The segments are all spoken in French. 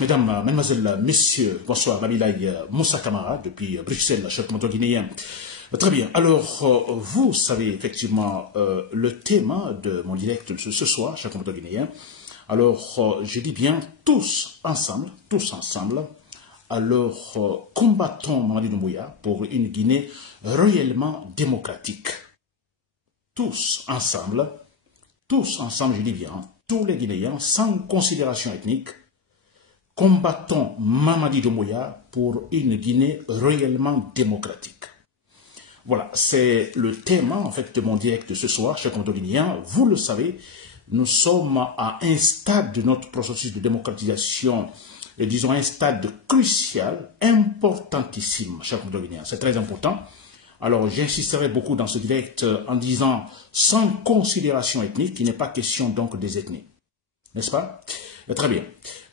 Mesdames, Mesdemoiselles, Messieurs, bonsoir, Nabilaï Moussa Kamara, depuis Bruxelles, chef commandant guinéen. Très bien, alors, vous savez effectivement le thème de mon direct ce soir, chef commandant guinéen. Alors, je dis bien tous ensemble, alors combattons Mamadi Doumbouya pour une Guinée réellement démocratique. Tous ensemble, je dis bien, tous les Guinéens, sans considération ethnique, combattons Mamadi Doumbouya pour une Guinée réellement démocratique. Voilà, c'est le thème en fait de mon direct de ce soir, chers compatriotes guinéens. Vous le savez, nous sommes à un stade de notre processus de démocratisation, et disons un stade crucial, importantissime, chers compatriotes guinéens. C'est très important. Alors, j'insisterai beaucoup dans ce direct en disant, sans considération ethnique, il n'est pas question donc des ethnies. N'est-ce pas? Très bien.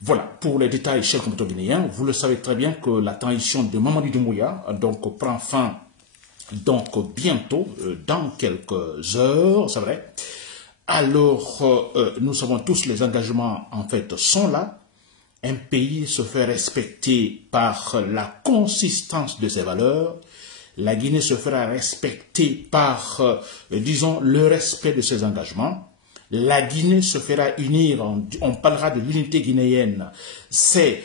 Voilà, pour les détails, chers compatriotes guinéens, vous le savez très bien que la transition de Mamadi Doumbouya donc prend fin donc bientôt, dans quelques heures, c'est vrai. Alors, nous savons tous les engagements en fait sont là. Un pays se fait respecter par la consistance de ses valeurs. La Guinée se fera respecter par, disons, le respect de ses engagements. La Guinée se fera unir, on parlera de l'unité guinéenne, c'est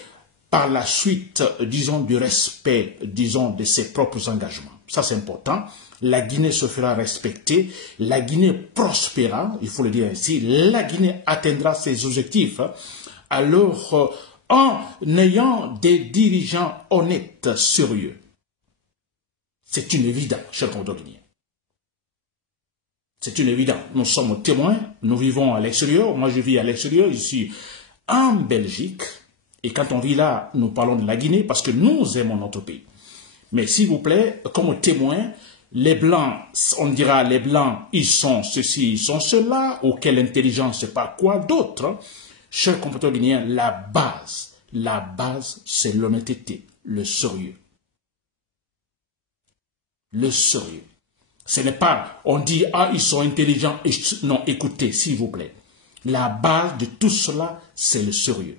par la suite, disons, du respect, disons, de ses propres engagements. Ça, c'est important. La Guinée se fera respecter, la Guinée prospérera, il faut le dire ainsi, la Guinée atteindra ses objectifs, alors en ayant des dirigeants honnêtes, sérieux. C'est une évidence, chers compatriotes guinéens. C'est une évidence. Nous sommes témoins, nous vivons à l'extérieur. Moi, je vis à l'extérieur, ici en Belgique. Et quand on vit là, nous parlons de la Guinée parce que nous aimons notre pays. Mais s'il vous plaît, comme témoins, les Blancs, on dira les Blancs, ils sont ceci, ils sont cela, ou quelle intelligence, c'est pas quoi d'autre. Chers compatriotes guinéens, la base, c'est l'honnêteté, le sérieux. Le sérieux. Ce n'est pas, on dit, ah, ils sont intelligents. Non, écoutez, s'il vous plaît. La base de tout cela, c'est le sérieux.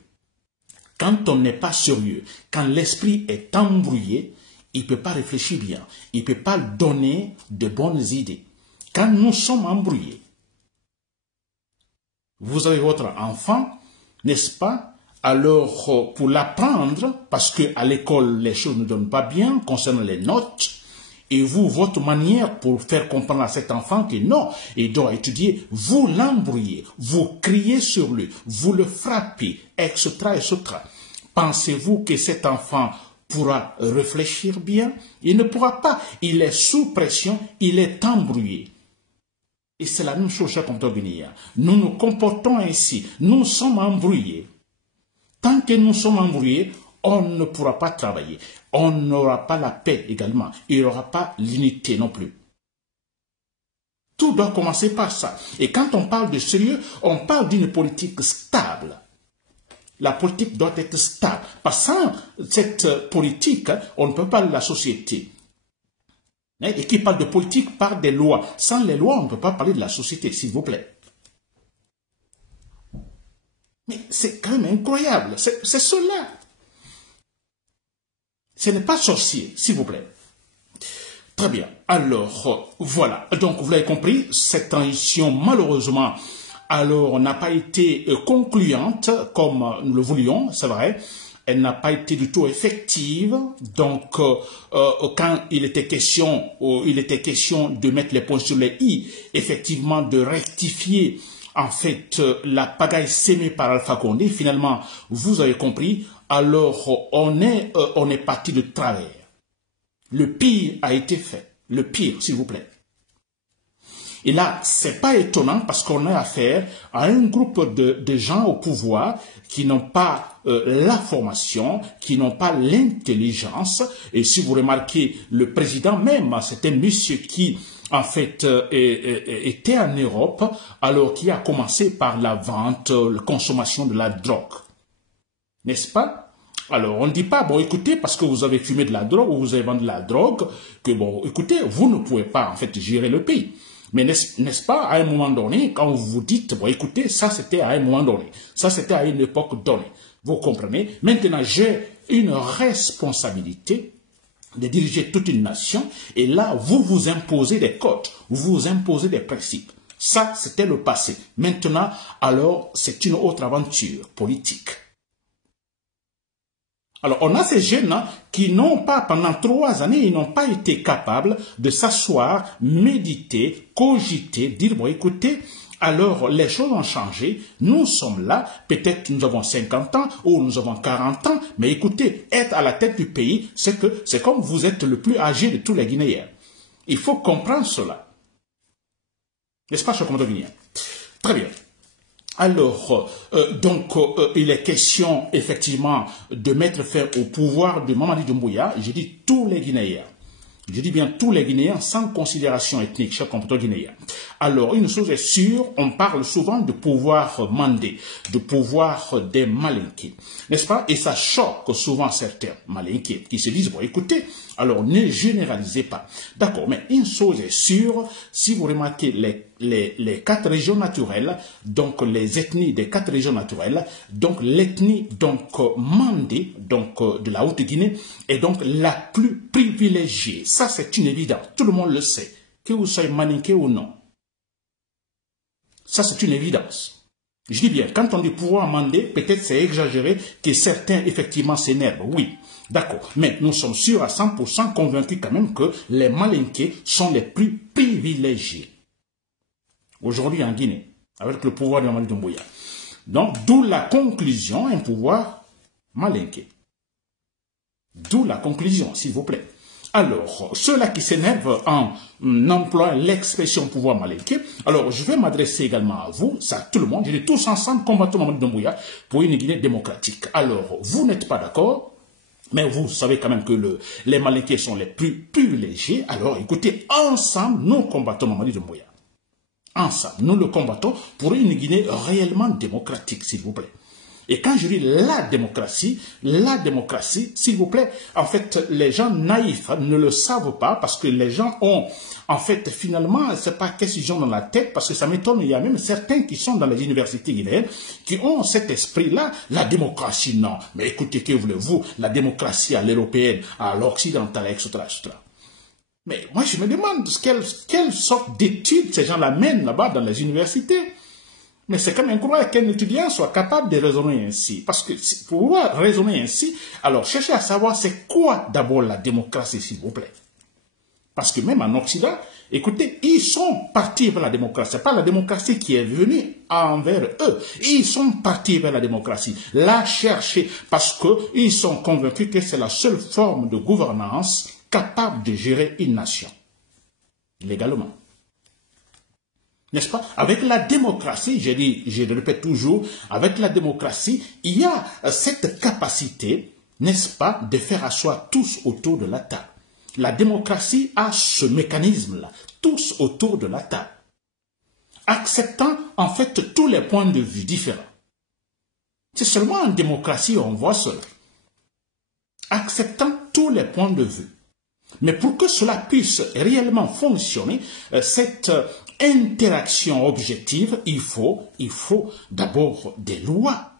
Quand on n'est pas sérieux, quand l'esprit est embrouillé, il ne peut pas réfléchir bien. Il ne peut pas donner de bonnes idées. Quand nous sommes embrouillés, vous avez votre enfant, n'est-ce pas? Alors, pour l'apprendre, parce qu'à l'école, les choses ne donnent pas bien concernant les notes, et vous, votre manière pour faire comprendre à cet enfant que non, il doit étudier, vous l'embrouillez, vous criez sur lui, vous le frappez, etc., etc. Pensez-vous que cet enfant pourra réfléchir bien? Il ne pourra pas. Il est sous pression, il est embrouillé. Et c'est la même chose, chers compatriotes guinéens. Nous nous comportons ainsi, nous sommes embrouillés. Tant que nous sommes embrouillés, on ne pourra pas travailler. On n'aura pas la paix également. Il n'y aura pas l'unité non plus. Tout doit commencer par ça. Et quand on parle de sérieux, on parle d'une politique stable. La politique doit être stable. Parce que sans cette politique, on ne peut pas la société. Et qui parle de politique parle des lois. Sans les lois, on ne peut pas parler de la société, s'il vous plaît. Mais c'est quand même incroyable. C'est cela. Ce n'est pas sorcier, s'il vous plaît. Très bien. Alors, voilà. Donc, vous l'avez compris, cette transition, malheureusement, alors, n'a pas été concluante comme nous le voulions, c'est vrai. Elle n'a pas été du tout effective. Donc, quand il était question de mettre les points sur les i, effectivement, de rectifier en fait la pagaille sémée par Alpha Condé, finalement, vous avez compris. Alors, on est parti de travers. Le pire a été fait. Le pire, s'il vous plaît. Et là, c'est pas étonnant parce qu'on a affaire à un groupe de gens au pouvoir qui n'ont pas la formation, qui n'ont pas l'intelligence. Et si vous remarquez, le président même, c'est un monsieur qui, en fait, était en Europe, alors qui a commencé par la vente, la consommation de la drogue. N'est-ce pas? Alors, on ne dit pas, bon, écoutez, parce que vous avez fumé de la drogue ou vous avez vendu de la drogue, que bon, écoutez, vous ne pouvez pas, en fait, gérer le pays. Mais n'est-ce pas, à un moment donné, quand vous vous dites, bon, écoutez, ça c'était à un moment donné, ça c'était à une époque donnée. Vous comprenez? Maintenant, j'ai une responsabilité de diriger toute une nation, et là, vous vous imposez des codes, vous vous imposez des principes. Ça, c'était le passé. Maintenant, alors, c'est une autre aventure politique. Alors, on a ces jeunes qui n'ont pas, pendant 3 années, ils n'ont pas été capables de s'asseoir, méditer, cogiter, dire, bon, écoutez, alors les choses ont changé, nous sommes là, peut-être nous avons 50 ans ou nous avons 40 ans, mais écoutez, être à la tête du pays, c'est comme vous êtes le plus âgé de tous les Guinéens. Il faut comprendre cela. N'est-ce pas, cher commandant guinéen? Très bien. Alors, il est question, effectivement, de mettre fin au pouvoir de Mamadi Doumbouya. Je dis tous les Guinéens. Je dis bien tous les Guinéens sans considération ethnique, cher compatriote guinéen. Alors, une chose est sûre, on parle souvent de pouvoir mandé, de pouvoir des malinqués, n'est-ce pas? Et ça choque souvent certains malinqués qui se disent, bon, écoutez, alors ne généralisez pas. D'accord, mais une chose est sûre, si vous remarquez les 4 régions naturelles, donc les ethnies des 4 régions naturelles, donc l'ethnie mandé, de la Haute-Guinée, est donc la plus privilégiée. Ça, c'est une évidence. Tout le monde le sait, que vous soyez malinqué ou non. Ça, c'est une évidence. Je dis bien, quand on dit pouvoir mandé, peut-être c'est exagéré que certains, effectivement, s'énervent. Oui, d'accord. Mais nous sommes sûrs à 100% convaincus quand même que les malinqués sont les plus privilégiés. Aujourd'hui en Guinée, avec le pouvoir de Mamadi Doumbouya. Donc, d'où la conclusion, un pouvoir malinqué. D'où la conclusion, s'il vous plaît. Alors, ceux-là qui s'énervent en employant l'expression pouvoir malinqué, alors je vais m'adresser également à vous, ça tout le monde, je dis tous ensemble, combattons Mamadi Doumbouya pour une Guinée démocratique. Alors, vous n'êtes pas d'accord, mais vous savez quand même que les malinqués sont les plus privilégiés, alors écoutez, ensemble, nous combattons Mamadi Doumbouya. Ensemble, nous le combattons pour une Guinée réellement démocratique, s'il vous plaît. Et quand je dis la démocratie, s'il vous plaît, en fait, les gens naïfs ne le savent pas parce que les gens ont, en fait, finalement, c'est pas qu'est-ce qu'ils ont dans la tête, parce que ça m'étonne, il y a même certains qui sont dans les universités guinéennes qui ont cet esprit-là, la démocratie, non. Mais écoutez, que voulez-vous, la démocratie à l'européenne, à l'occidentale, etc., etc. Mais moi, je me demande quelle sorte d'études ces gens-là mènent là-bas dans les universités. Mais c'est quand même incroyable qu'un étudiant soit capable de raisonner ainsi. Parce que pour pouvoir raisonner ainsi, alors cherchez à savoir c'est quoi d'abord la démocratie, s'il vous plaît. Parce que même en Occident, écoutez, ils sont partis vers la démocratie. C'est pas la démocratie qui est venue envers eux. Ils sont partis vers la démocratie. La chercher parce qu'ils sont convaincus que c'est la seule forme de gouvernance capable de gérer une nation. Légalement. N'est-ce pas? Avec la démocratie, je le répète toujours, avec la démocratie, il y a cette capacité, n'est-ce pas, de faire asseoir tous autour de la table. La démocratie a ce mécanisme-là, tous autour de la table, acceptant en fait tous les points de vue différents. C'est seulement en démocratie où on voit cela. Acceptant tous les points de vue. Mais pour que cela puisse réellement fonctionner, cette interaction objective, il faut d'abord des lois.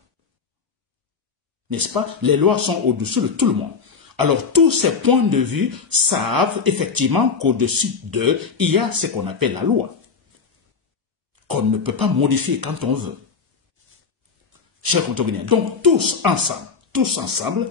N'est-ce pas? Les lois sont au-dessus de tout le monde. Alors, tous ces points de vue savent effectivement qu'au-dessus d'eux, il y a ce qu'on appelle la loi, qu'on ne peut pas modifier quand on veut. Chers compatriotes, donc tous ensemble,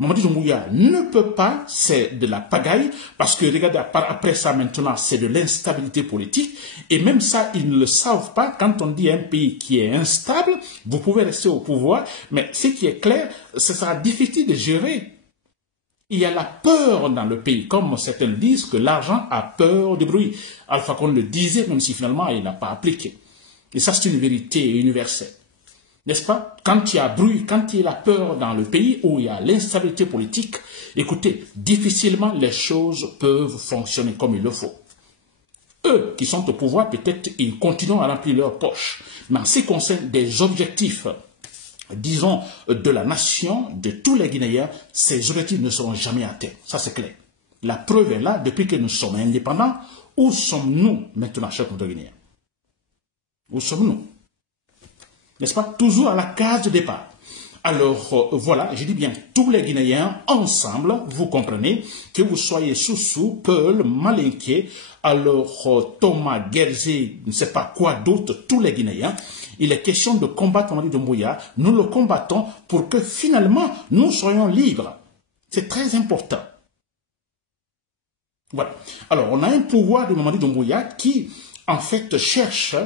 Mamadi Doumbouya ne peut pas, c'est de la pagaille, parce que regardez, après ça maintenant, c'est de l'instabilité politique, et même ça, ils ne le savent pas. Quand on dit un pays qui est instable, vous pouvez rester au pouvoir, mais ce qui est clair, ce sera difficile de gérer. Il y a la peur dans le pays, comme certains disent que l'argent a peur du bruit. Alpha Condé le disait, même si finalement il n'a pas appliqué. Et ça, c'est une vérité universelle. N'est-ce pas? Quand il y a bruit, quand il y a la peur dans le pays où il y a l'instabilité politique, écoutez, difficilement les choses peuvent fonctionner comme il le faut. Eux qui sont au pouvoir, peut-être ils continuent à remplir leurs poches. Mais en ce qui concerne des objectifs, disons, de la nation, de tous les Guinéens, ces objectifs ne seront jamais atteints. Ça, c'est clair. La preuve est là, depuis que nous sommes indépendants. Où sommes-nous maintenant, chers Guinéens? Où sommes-nous? N'est-ce pas? Toujours à la case de départ. Alors, voilà, je dis bien tous les Guinéens ensemble, vous comprenez, que vous soyez Soussou, Peul, Malinké, alors Thomas, Guerzé, je ne sais pas quoi d'autre, tous les Guinéens, il est question de combattre Mamadi Doumbouya, nous le combattons pour que finalement nous soyons libres. C'est très important. Voilà. Alors, on a un pouvoir de Mamadi Doumbouya qui, en fait, cherche,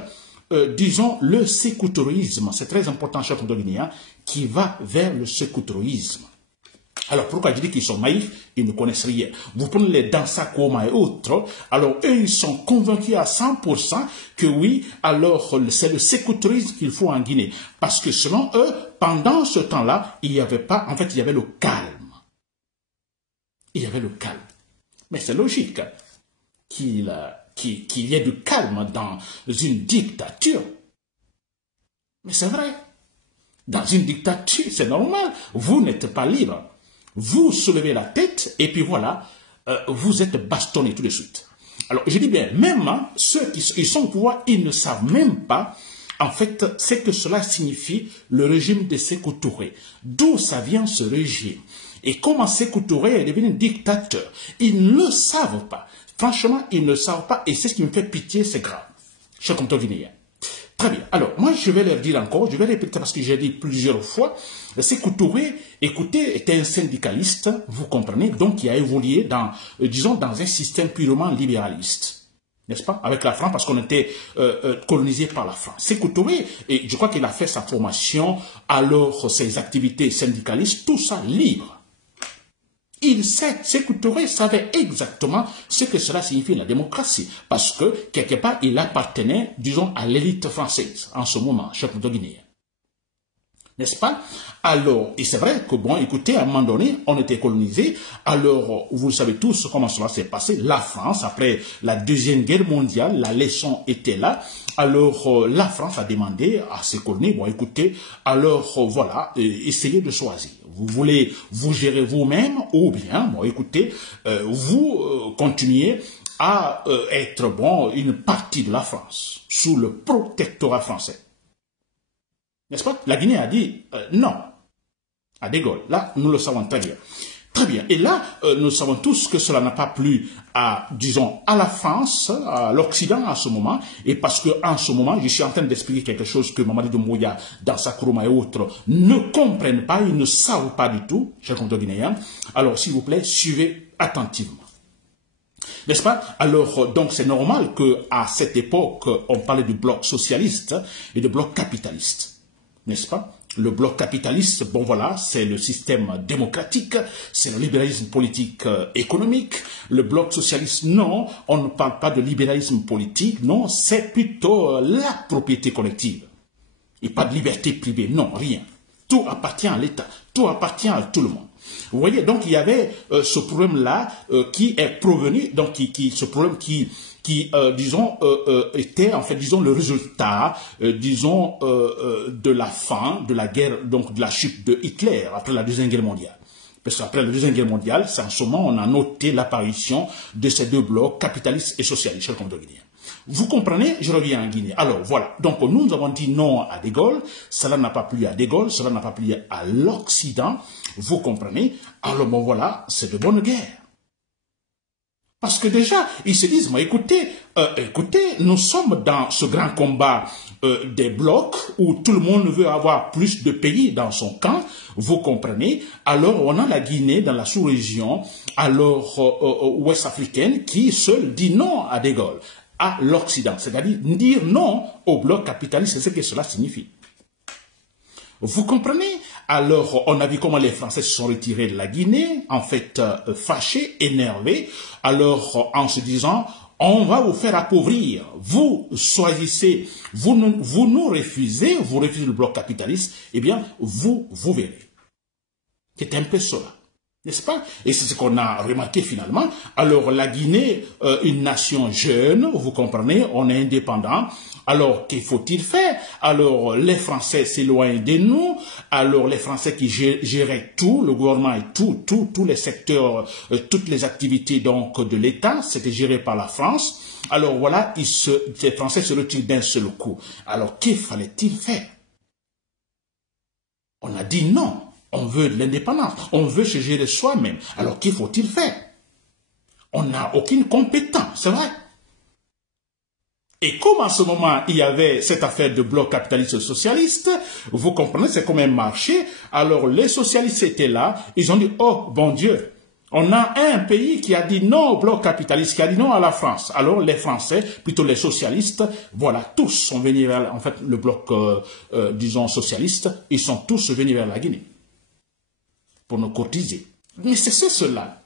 disons, le sécoutourisme. C'est très important, chers Guinéens, qui va vers le sécoutourisme. Alors, pourquoi je dis qu'ils sont naïfs? Ils ne connaissent rien. Vous prenez les Dansakoma et autres, alors eux, ils sont convaincus à 100% que oui, alors c'est le sécoutourisme qu'il faut en Guinée. Parce que selon eux, pendant ce temps-là, il n'y avait pas, en fait, il y avait le calme. Il y avait le calme. Mais c'est logique qu'il y ait du calme dans une dictature. Mais c'est vrai. Dans une dictature, c'est normal. Vous n'êtes pas libre. Vous soulevez la tête et puis voilà, vous êtes bastonné tout de suite. Alors, je dis bien, même ceux qui sont au pouvoir, ils ne savent même pas, en fait, ce que cela signifie, le régime de Sékou Touré. D'où ça vient ce régime? Et comment Sékou Touré est devenu dictateur? Ils ne le savent pas. Franchement, ils ne le savent pas et c'est ce qui me fait pitié, c'est grave. Chers compatriotes guinéens. Très bien. Alors, moi, je vais leur dire encore, je vais répéter parce que j'ai dit plusieurs fois, Sékou Touré, écoutez, était un syndicaliste, vous comprenez, donc qui a évolué dans, disons, dans un système purement libéraliste. N'est-ce pas? Avec la France, parce qu'on était colonisé par la France. Sékou Touré, et je crois qu'il a fait sa formation, alors ses activités syndicalistes, tout ça libre. Il sait, Sékou Touré savait exactement ce que cela signifie la démocratie, parce que, quelque part, il appartenait, disons, à l'élite française, en ce moment, chef de Guinée. N'est-ce pas? Alors, et c'est vrai que, bon, écoutez, à un moment donné, on était colonisé, alors, vous savez tous comment cela s'est passé, la France, après la Deuxième Guerre mondiale, la leçon était là, alors, la France a demandé à ses colonies, bon, écoutez, alors, voilà, essayez de choisir. Vous voulez vous gérer vous-même ou bien, bon, écoutez, vous continuez à être, bon, une partie de la France, sous le protectorat français. N'est-ce pas? La Guinée a dit non à De Gaulle. Là, nous le savons très bien. Très bien. Et là, nous savons tous que cela n'a pas plu à, disons, à la France, à l'Occident en ce moment. Et parce que en ce moment, je suis en train d'expliquer quelque chose que Mamadi Doumbouya, dans sa Kuruma et autres, ne comprennent pas, ils ne savent pas du tout, chers compatriotes guinéens. Alors, s'il vous plaît, suivez attentivement. N'est-ce pas? Alors, donc, c'est normal qu'à cette époque, on parlait du bloc socialiste et du bloc capitaliste. N'est-ce pas? Le bloc capitaliste, bon voilà, c'est le système démocratique, c'est le libéralisme politique économique. Le bloc socialiste, non, on ne parle pas de libéralisme politique, non, c'est plutôt la propriété collective. Et pas de liberté privée, non, rien. Tout appartient à l'État, tout appartient à tout le monde. Vous voyez, donc il y avait ce problème-là qui est provenu, donc ce problème qui disons, était en fait, disons, le résultat, disons, de la fin de la guerre, donc de la chute de Hitler après la Deuxième Guerre mondiale. Parce qu'après la Deuxième Guerre mondiale, c'est en ce moment on a noté l'apparition de ces deux blocs, capitalistes et socialistes, chers compatriotes guinéens. Vous comprenez? Je reviens en Guinée. Alors voilà, donc nous avons dit non à De Gaulle, cela n'a pas plu à De Gaulle, cela n'a pas plu à l'Occident, vous comprenez? Alors bon voilà, c'est de bonne guerre. Parce que déjà, ils se disent, moi, écoutez, nous sommes dans ce grand combat des blocs où tout le monde veut avoir plus de pays dans son camp, vous comprenez. Alors, on a la Guinée dans la sous-région, alors ouest africaine, qui seule dit non à De Gaulle, à l'Occident. C'est-à-dire dire non au bloc capitaliste, c'est ce que cela signifie. Vous comprenez? Alors, on a vu comment les Français se sont retirés de la Guinée, en fait, fâchés, énervés, alors en se disant, on va vous faire appauvrir. Vous choisissez, vous nous refusez, vous refusez le bloc capitaliste, eh bien, vous verrez. C'est un peu cela. N'est-ce pas? Et c'est ce qu'on a remarqué finalement. Alors la Guinée, une nation jeune, vous comprenez, on est indépendant. Alors qu'il faut-il faire? Alors les Français s'éloignent de nous. Alors les Français qui géraient tout, le gouvernement et tous les secteurs, toutes les activités donc de l'État, c'était géré par la France. Alors voilà, ces Français se retirent d'un seul coup. Alors qu'il fallait-il faire? On a dit non, on veut de l'indépendance, on veut se gérer soi-même. Alors, qu'il faut-il faire? On n'a aucune compétence, c'est vrai. Et comme en ce moment, il y avait cette affaire de bloc capitaliste socialiste, vous comprenez, c'est comme un marché. Alors, les socialistes étaient là, ils ont dit, oh, bon Dieu, on a un pays qui a dit non au bloc capitaliste, qui a dit non à la France. Alors, les Français, plutôt les socialistes, voilà, tous sont venus vers, en fait, le bloc, disons, socialiste, ils sont tous venus vers la Guinée pour nous cotiser. Mais c'est cela.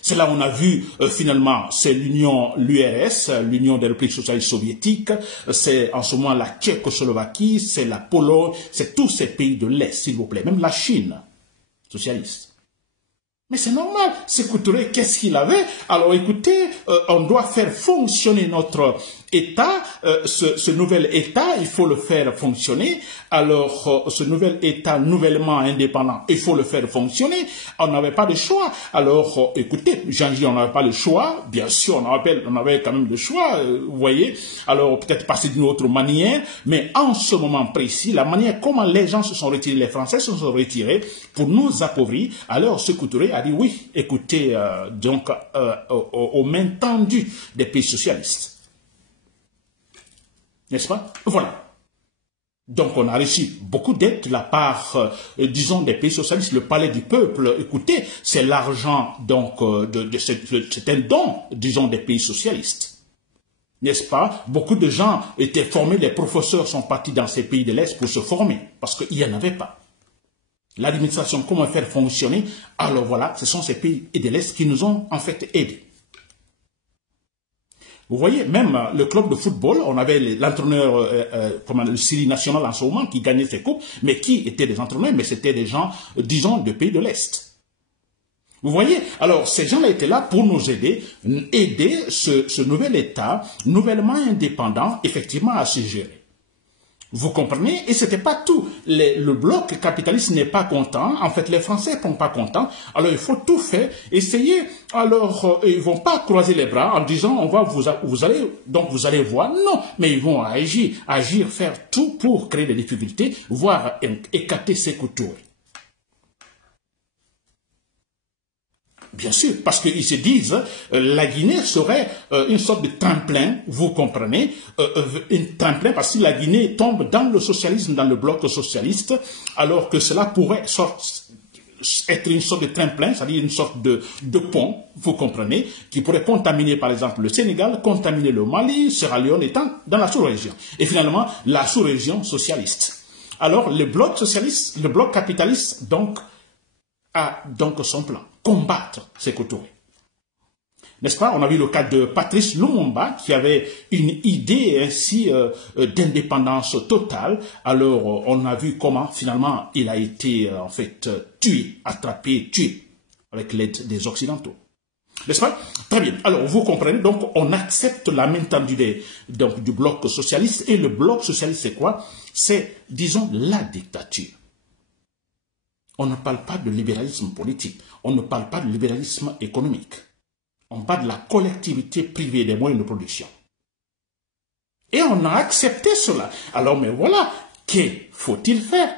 C'est là où on a vu, finalement, c'est l'URS, l'Union des républiques socialistes soviétiques, c'est en ce moment la Tchécoslovaquie, c'est la Pologne, c'est tous ces pays de l'Est, s'il vous plaît, même la Chine socialiste. Mais c'est normal, Sékou Touré, qu'est-ce qu'il avait? Alors écoutez, on doit faire fonctionner notre État, ce nouvel État, il faut le faire fonctionner. Alors, ce nouvel État nouvellement indépendant, il faut le faire fonctionner. On n'avait pas de choix. Alors, écoutez, Jean-J, on n'avait pas le choix. Bien sûr, on avait quand même le choix, vous voyez. Alors, peut-être passer d'une autre manière. Mais en ce moment précis, la manière comment les gens se sont retirés, les Français se sont retirés pour nous appauvrir. Alors, Sékou Touré a dit oui, écoutez, donc, aux mains tendues des pays socialistes. N'est-ce pas? Voilà. Donc on a reçu beaucoup d'aides de la part, disons, des pays socialistes, le palais du peuple. Écoutez, c'est l'argent, donc, c'est un don, disons, des pays socialistes. N'est-ce pas? Beaucoup de gens étaient formés, les professeurs sont partis dans ces pays de l'Est pour se former, parce qu'il n'y en avait pas. L'administration, comment faire fonctionner? Alors voilà, ce sont ces pays de l'Est qui nous ont en fait aidés. Vous voyez, même le club de football, on avait l'entraîneur, le Syrie national en ce moment, qui gagnait ses coupes, mais qui étaient des entraîneurs, mais c'était des gens, disons, de pays de l'Est. Vous voyez, alors ces gens-là étaient là pour nous aider ce nouvel État, nouvellement indépendant, effectivement, à se gérer. Vous comprenez? Et c'était pas tout. Le bloc capitaliste n'est pas content. En fait, les Français ne sont pas contents. Alors, il faut tout faire. Essayer. Alors, ils vont pas croiser les bras en disant, vous allez voir. Non. Mais ils vont agir, faire tout pour créer des difficultés, voire écarter Sékou Touré. Bien sûr, parce qu'ils se disent, la Guinée serait une sorte de tremplin, vous comprenez, un tremplin parce que la Guinée tombe dans le socialisme, dans le bloc socialiste, alors que cela pourrait être une sorte de tremplin, c'est-à-dire une sorte de pont, vous comprenez, qui pourrait contaminer par exemple le Sénégal, contaminer le Mali, Sierra Leone étant dans la sous-région. Et finalement, la sous-région socialiste. Alors, le bloc socialiste, le bloc capitaliste, donc, a donc son plan. Combattre Sékou Touré. N'est-ce pas? On a vu le cas de Patrice Lumumba qui avait une idée ainsi d'indépendance totale. Alors on a vu comment finalement il a été en fait tué, attrapé, tué avec l'aide des Occidentaux. N'est-ce pas? Très bien. Alors vous comprenez, donc on accepte la main tendue du bloc socialiste. Et le bloc socialiste c'est quoi? C'est, disons, la dictature. On ne parle pas de libéralisme politique, on ne parle pas de libéralisme économique. On parle de la collectivité privée des moyens de production. Et on a accepté cela. Alors, mais voilà, que faut-il faire?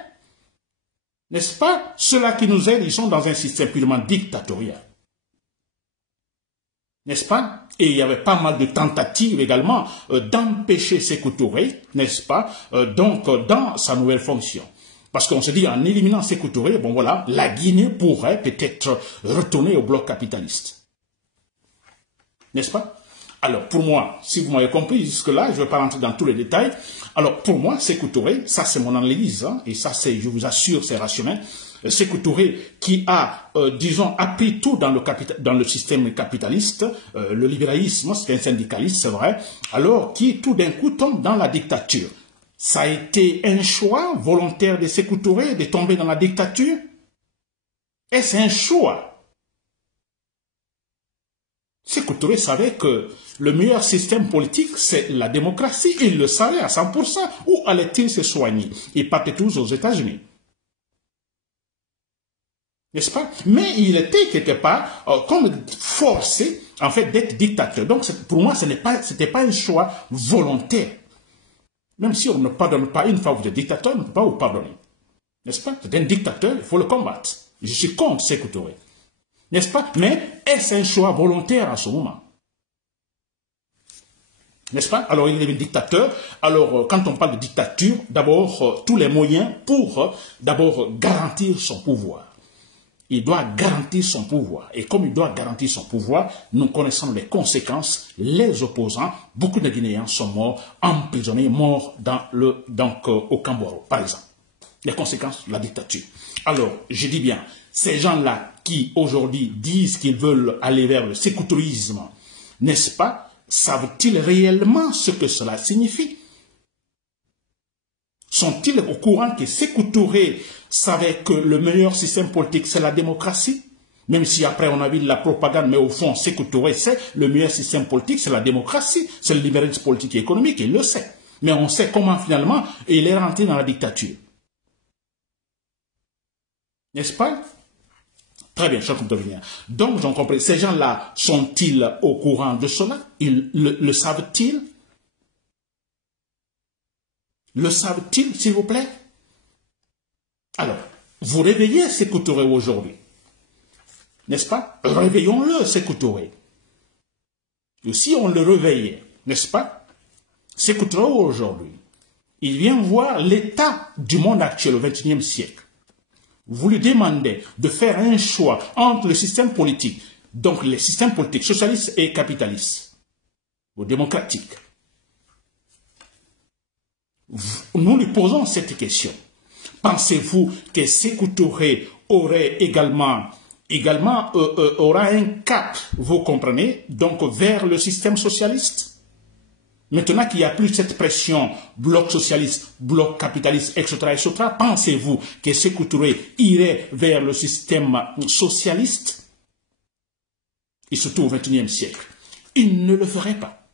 N'est-ce pas? Ceux-là qui nous aident, ils sont dans un système purement dictatorial. N'est-ce pas? Et il y avait pas mal de tentatives également d'empêcher Sékou Touré, n'est-ce pas, donc dans sa nouvelle fonction. Parce qu'on se dit, en éliminant Sékou Touré, bon voilà, la Guinée pourrait peut-être retourner au bloc capitaliste. N'est-ce pas? Alors, pour moi, si vous m'avez compris jusque-là, je ne vais pas rentrer dans tous les détails. Alors, pour moi, Sékou Touré, ça c'est mon analyse, hein, et ça c'est, je vous assure, c'est rationnel. Sékou Touré qui a, disons, appris tout dans le système capitaliste, le libéralisme, c'est un syndicaliste, c'est vrai, alors qui tout d'un coup tombe dans la dictature. Ça a été un choix volontaire de Sékou Touré de tomber dans la dictature? Est-ce un choix? Sékou Touré savait que le meilleur système politique, c'est la démocratie. Il le savait à 100%. Où allait-il se soigner? Ils partaient tous aux États-Unis. N'est-ce pas? Mais il était quelque part comme forcé, en fait, d'être dictateur. Donc, pour moi, c'était pas un choix volontaire. Même si on ne pardonne pas, une fois que vous êtes dictateur, on ne peut pas vous pardonner. N'est-ce pas? C'est un dictateur, il faut le combattre. Je suis contre Sékou Touré. N'est-ce pas? Mais est-ce un choix volontaire à ce moment? N'est-ce pas? Alors, il est un dictateur. Alors, quand on parle de dictature, d'abord, tous les moyens pour, d'abord, garantir son pouvoir. Il doit garantir son pouvoir. Et comme il doit garantir son pouvoir, nous connaissons les conséquences. Les opposants, beaucoup de Guinéens sont morts, emprisonnés, morts au Cambodge, par exemple. Les conséquences de la dictature. Alors, je dis bien, ces gens-là qui aujourd'hui disent qu'ils veulent aller vers le sécoutourisme, n'est-ce pas? Savent-ils réellement ce que cela signifie? Sont-ils au courant que Sékou Touré savait que le meilleur système politique, c'est la démocratie? Même si après on a vu de la propagande, mais au fond, Sékou Touré sait le meilleur système politique, c'est la démocratie, c'est le libéralisme politique et économique, il le sait. Mais on sait comment finalement il est rentré dans la dictature. N'est-ce pas? Très bien, chacun peut venir. Donc, j'en comprends. Ces gens-là sont-ils au courant de cela? Ils le savent-ils? Le savent-ils, s'il vous plaît? Alors, vous réveillez Sékou Touré aujourd'hui. N'est-ce pas? Réveillons-le, Sékou Touré. Et si on le réveillait, n'est-ce pas? Sékou Touré aujourd'hui, il vient voir l'état du monde actuel au XXIe siècle. Vous lui demandez de faire un choix entre le système politique, donc les systèmes politiques socialistes et capitalistes, ou démocratiques. Nous lui posons cette question. Pensez-vous que Sékou Touré aurait aura un cap, vous comprenez, donc vers le système socialiste? Maintenant qu'il n'y a plus cette pression, bloc socialiste, bloc capitaliste, etc., pensez-vous que Sékou Touré irait vers le système socialiste? Et surtout au XXIe siècle. Il ne le ferait pas.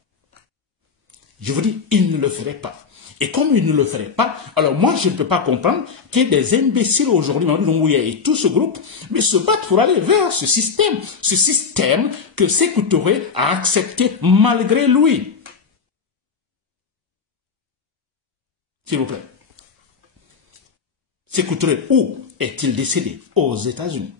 Je vous dis, il ne le ferait pas. Et comme il ne le ferait pas, alors moi je ne peux pas comprendre que des imbéciles aujourd'hui, et tout ce groupe, mais se battent pour aller vers ce système que Sékou Touré a accepté malgré lui. S'il vous plaît. Sékou Touré, où est-il décédé? Aux États-Unis.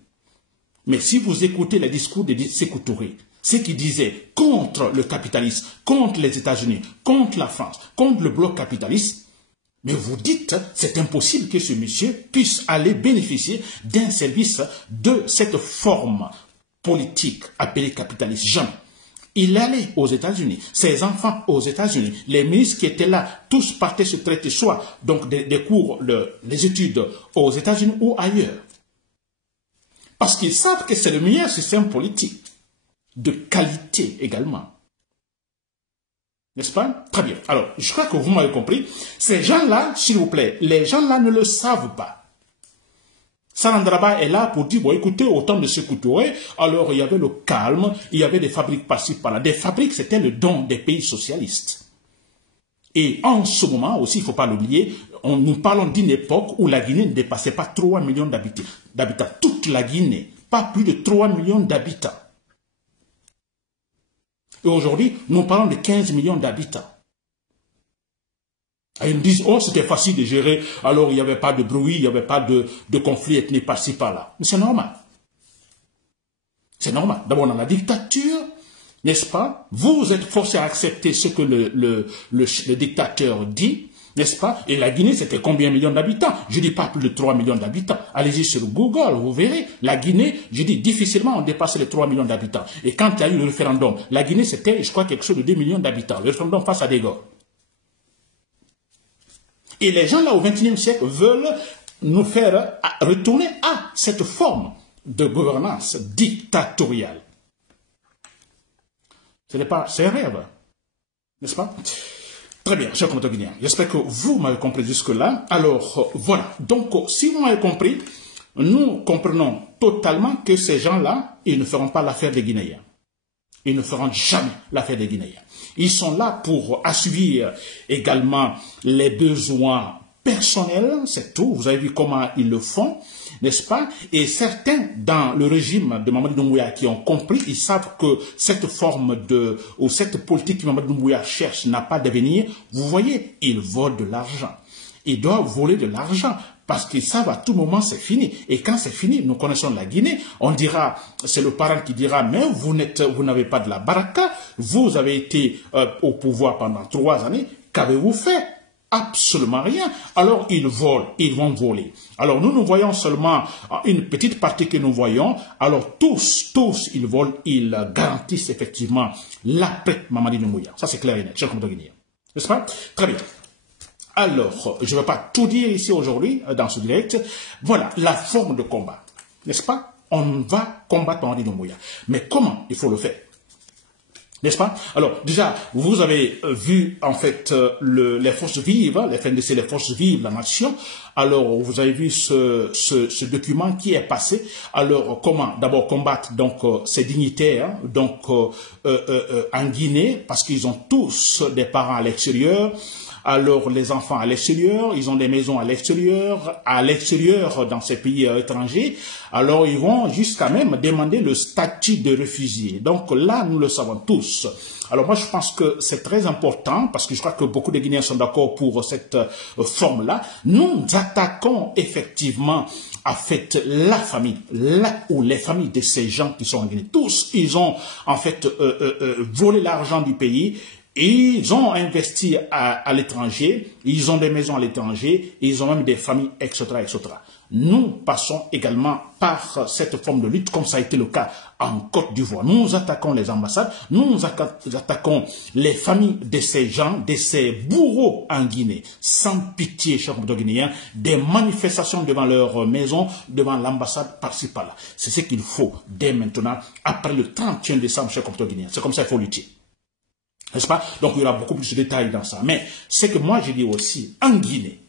Mais si vous écoutez les discours de Sékou Touré, ce qu'il disait contre le capitalisme, contre les États-Unis, contre la France, contre le bloc capitaliste, mais vous dites, c'est impossible que ce monsieur puisse aller bénéficier d'un service de cette forme politique appelée capitaliste. Jamais. Il allait aux États-Unis, ses enfants aux États-Unis, les ministres qui étaient là, tous partaient se traiter soit donc des cours, des études aux États-Unis ou ailleurs. Parce qu'ils savent que c'est le meilleur système politique, de qualité également. N'est-ce pas? Très bien. Alors, je crois que vous m'avez compris. Ces gens-là, s'il vous plaît, les gens-là ne le savent pas. Salandraba est là pour dire, bon, écoutez, au temps de Sékou Touré, alors il y avait le calme, il y avait des fabriques par-ci, par-là. Des fabriques, c'était le don des pays socialistes. Et en ce moment aussi, il ne faut pas l'oublier, nous parlons d'une époque où la Guinée ne dépassait pas 3 millions d'habitants. Toute la Guinée, pas plus de 3 millions d'habitants. Et aujourd'hui, nous parlons de 15 millions d'habitants. Et ils me disent, oh, c'était facile de gérer, alors il n'y avait pas de bruit, il n'y avait pas de conflit ethnique par-ci, par-là. Mais c'est normal. C'est normal. D'abord, dans la dictature, n'est-ce pas? Vous êtes forcé à accepter ce que le dictateur dit, n'est-ce pas? Et la Guinée, c'était combien de millions d'habitants? Je dis pas plus de 3 millions d'habitants. Allez-y sur Google, vous verrez. La Guinée, je dis difficilement on dépasse les 3 millions d'habitants. Et quand il y a eu le référendum, la Guinée, c'était, je crois, quelque chose de 2 millions d'habitants. Le référendum face à Dégor. Et les gens là au XXIe siècle veulent nous faire retourner à cette forme de gouvernance dictatoriale. Ce n'est pas, c'est un rêve, n'est-ce pas? Très bien, chers compatriotes guinéens. J'espère que vous m'avez compris jusque-là. Alors, voilà. Donc, si vous m'avez compris, nous comprenons totalement que ces gens-là, ils ne feront pas l'affaire des Guinéens. Ils ne feront jamais l'affaire des Guinéens. Ils sont là pour assouvir également les besoins personnels, c'est tout. Vous avez vu comment ils le font, n'est-ce pas? Et certains dans le régime de Mamadou Doumbouya qui ont compris, ils savent que cette forme ou cette politique que Mamadou Doumbouya cherche n'a pas d'avenir. Vous voyez, ils volent de l'argent. Ils doivent voler de l'argent Parce qu'ils savent à tout moment c'est fini. Et quand c'est fini, nous connaissons la Guinée, on dira, c'est le parent qui dira, mais vous n'avez pas de la baraka, vous avez été au pouvoir pendant 3 années, qu'avez-vous fait? Absolument rien. Alors ils volent, ils vont voler. Alors nous voyons seulement une petite partie que nous voyons. Alors tous, ils volent, ils garantissent effectivement l'après Mamadi Doumbouya. Ça c'est clair et net, chers compatriotes guinéens. N'est-ce pas? Très bien. Alors, je ne vais pas tout dire ici aujourd'hui, dans ce direct. Voilà, la forme de combat. N'est-ce pas? On va combattre Mamadi Doumbouya. Mais comment il faut le faire? N'est-ce pas? Alors, déjà, vous avez vu, en fait, les forces vives, les FNDC, les forces vives, la nation. Alors, vous avez vu ce document qui est passé. Alors, comment? D'abord, combattre, donc, ces dignitaires, donc, en Guinée, parce qu'ils ont tous des parents à l'extérieur. Alors, les enfants à l'extérieur, ils ont des maisons à l'extérieur dans ces pays étrangers. Alors, ils vont jusqu'à même demander le statut de réfugié. Donc là, nous le savons tous. Alors moi, je pense que c'est très important, parce que je crois que beaucoup de Guinéens sont d'accord pour cette forme-là. Nous attaquons effectivement, en fait, la famille, là où les familles de ces gens qui sont en Guinée. Tous, ils ont, en fait, volé l'argent du pays. Ils ont investi à l'étranger, ils ont des maisons à l'étranger, ils ont même des familles, etc., etc. Nous passons également par cette forme de lutte, comme ça a été le cas en Côte d'Ivoire. Nous attaquons les ambassades, nous attaquons les familles de ces gens, de ces bourreaux en Guinée, sans pitié, chers compatriotes guinéens, des manifestations devant leur maison, devant l'ambassade par-ci par-là. C'est ce qu'il faut dès maintenant, après le 31 décembre, chers compatriotes guinéens. C'est comme ça qu'il faut lutter. N'est-ce pas? Donc, il y aura beaucoup plus de détails dans ça. Mais ce que moi, je dis aussi, en Guinée,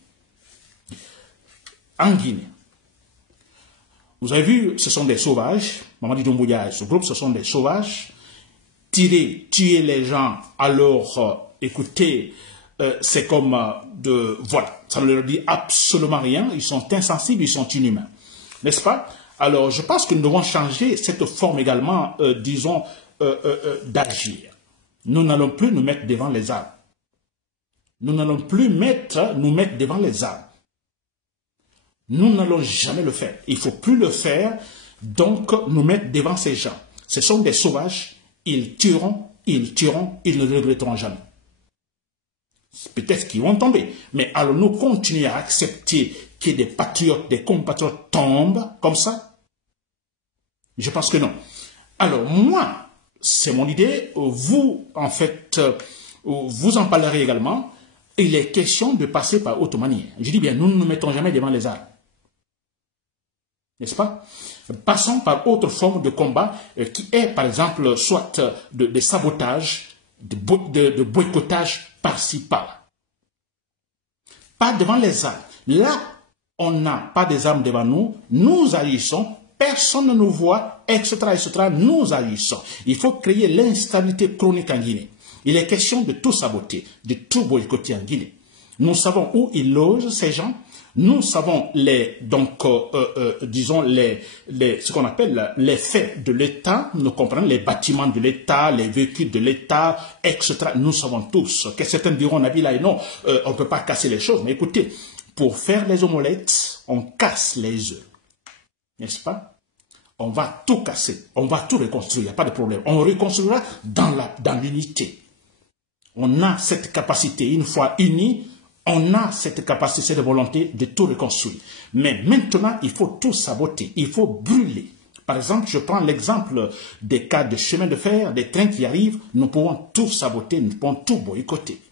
vous avez vu, ce sont des sauvages. Mamadi Doumbouya et ce groupe, ce sont des sauvages. Tuer les gens, alors, écoutez, c'est comme voilà, ça ne leur dit absolument rien. Ils sont insensibles, ils sont inhumains. N'est-ce pas? Alors, je pense que nous devons changer cette forme également, disons, d'agir. Nous n'allons plus nous mettre devant les armes. Nous n'allons plus nous mettre devant les armes. Nous n'allons jamais le faire. Il ne faut plus le faire, donc nous mettre devant ces gens. Ce sont des sauvages, ils tueront, ils ne le regretteront jamais. Peut-être qu'ils vont tomber, mais allons-nous continuer à accepter que des patriotes, des compatriotes tombent comme ça? Je pense que non. Alors moi, c'est mon idée, vous, en fait, vous en parlerez également. Il est question de passer par autre manière. Je dis bien, nous ne nous mettons jamais devant les armes. N'est-ce pas? Passons par autre forme de combat qui est, par exemple, soit de sabotage, de boycottage par-ci, par-là. Pas devant les armes. Là, on n'a pas des armes devant nous, nous agissons. Personne ne nous voit, etc., etc. Nous agissons. Il faut créer l'instabilité chronique en Guinée. Il est question de tout saboter, de tout boycotter en Guinée. Nous savons où ils logent, ces gens. Nous savons disons, ce qu'on appelle les faits de l'État. Nous comprenons les bâtiments de l'État, les véhicules de l'État, etc. Nous savons tous que certains diront, Nabila, et non, on ne peut pas casser les choses. Mais écoutez, pour faire les omelettes, on casse les œufs. N'est-ce pas? On va tout casser, on va tout reconstruire, il n'y a pas de problème. On reconstruira dans l'unité. On a cette capacité, une fois unis, on a cette capacité, cette volonté de tout reconstruire. Mais maintenant, il faut tout saboter, il faut brûler. Par exemple, je prends l'exemple des cas de chemin de fer, des trains qui arrivent, nous pouvons tout saboter, nous pouvons tout boycotter.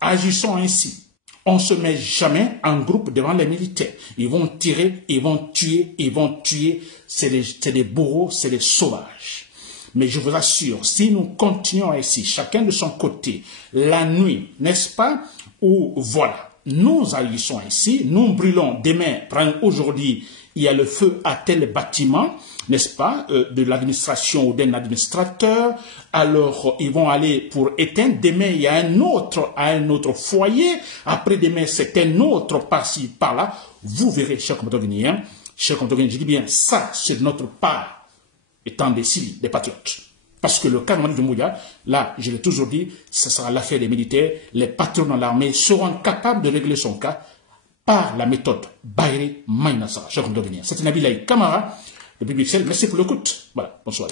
Agissons ainsi. On ne se met jamais en groupe devant les militaires. Ils vont tirer, ils vont tuer. C'est des bourreaux, c'est des sauvages. Mais je vous assure, si nous continuons ainsi, chacun de son côté, la nuit, n'est-ce pas? Ou voilà, nous agissons ainsi, nous brûlons demain, aujourd'hui, il y a le feu à tel bâtiment, n'est-ce pas, de l'administration ou d'un administrateur, alors ils vont aller pour éteindre, demain il y a un autre foyer, après demain c'est un autre par-ci, par-là, vous verrez, chers compatriotes guinéens, je dis bien, ça c'est notre part, étant des civils, des patriotes. Parce que le cas de Mamadi Doumbouya, là, je l'ai toujours dit, ce sera l'affaire des militaires, les patrons dans l'armée seront capables de régler son cas, par la méthode Bayré Maïnassa. Chers compatriotes, c'était Nabilaï Kamara, depuis Bruxelles. Merci pour l'écoute. Voilà, bonsoir.